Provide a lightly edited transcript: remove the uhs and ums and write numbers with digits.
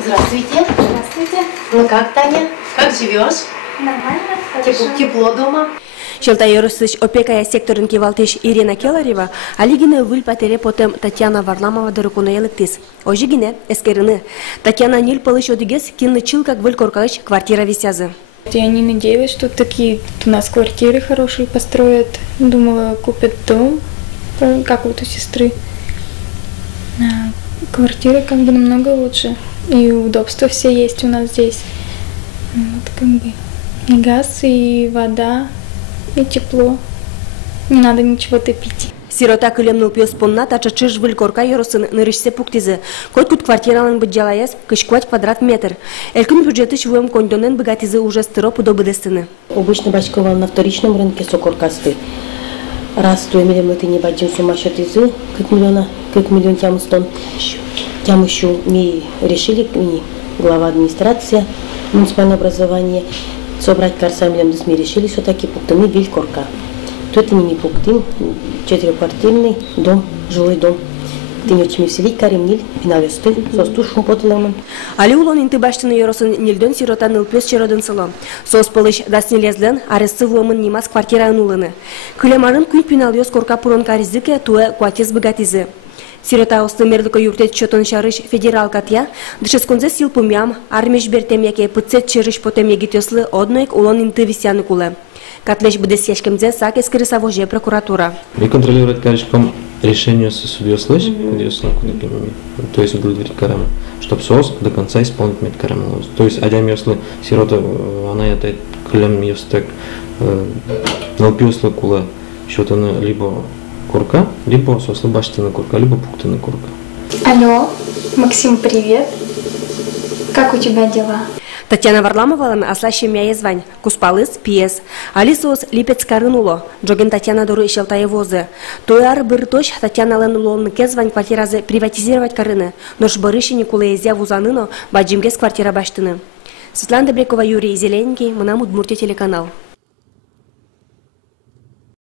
Здравствуйте. Здравствуйте. Ну как, Таня? Как живешь? Нормально, хорошо. Тепло дома? Шелтайорысыч опекая секторын кевалтыш Ирина Келарева, алигине выл патере потом Татьяна Варламова дорукуна елыктис. Ожигине, эскерины. Татьяна Ниль полыш одигес, кинны чил как выль коркалыч квартира висязы. Я не надеялась, что такие у нас квартиры хорошие построят. Думала, купят дом, как вот у сестры. А квартиры как бы намного лучше. И удобства все есть у нас здесь. Вот как бы и газ, и вода, и тепло. Не надо ничего топить. Сирота кылемнул пьес понна, тача чиж выль корка йоросын нырышсе пуктизы. Кот-кут квартиралан быджалаяс, кышкуать квадрат метр. Элькин бюджеты швуем кондонен богатизы уже стыро пудобыдестыны. Обычно бачковал на вторичном рынке сокоркасты. Раз стоимели мы ты не бачим сумма счетизы, как миллион тямустон. Тям еще мы решили, глава администрации, муниципальное образование, собрать карсамилем, да мы решили все-таки пуктаны виль корка. То это не пуктим, 4-квартирный дом, жилой дом. Ты не очень веселить, карим ниль, финалюсты, состу шум потылымын. Али улон инты баштыны йоросын нильден сирота нылпёс черодын сыло. Сос пылыш дасын лезлен, арысты вломын немас квартира анулыны. Кылемарын күн пиналёс корка пурон каризыке туэ куатиз богатизы. Сирота осты мерлыко юртет чотон шарыш федерал катья, дышесконзе сил пумям, армеш бертем яке пыцет чырыш потем егитёслы одноек улон инты висяны кулы. Катлеш бдес яшкемзе сак эскересавоже прокуратура. И контролировать, конечно, решение судья слышь, то есть удовлетворить карамы, чтобы СОС до конца исполнить медкарамы. То есть, одям если сирота, она это клем если так налпилась кула, что-то либо курка, либо сослы башты на курка, либо пукты на курка. Алло, Максим, привет. Как у тебя дела? Татьяна Варламова аслаще мяе звань, куспалыс, пьес. Алисос липец карынуло, джоген Татьяна дору ищелтае возы. Тояр бырточ Татьяна ленулон звань квартиразы приватизировать карыны, нош барыши Никулаезя вузаныно баджимгес квартира баштыны. Светлана Добрякова, Юрий Зелененький, Мына Удмуртия телеканал.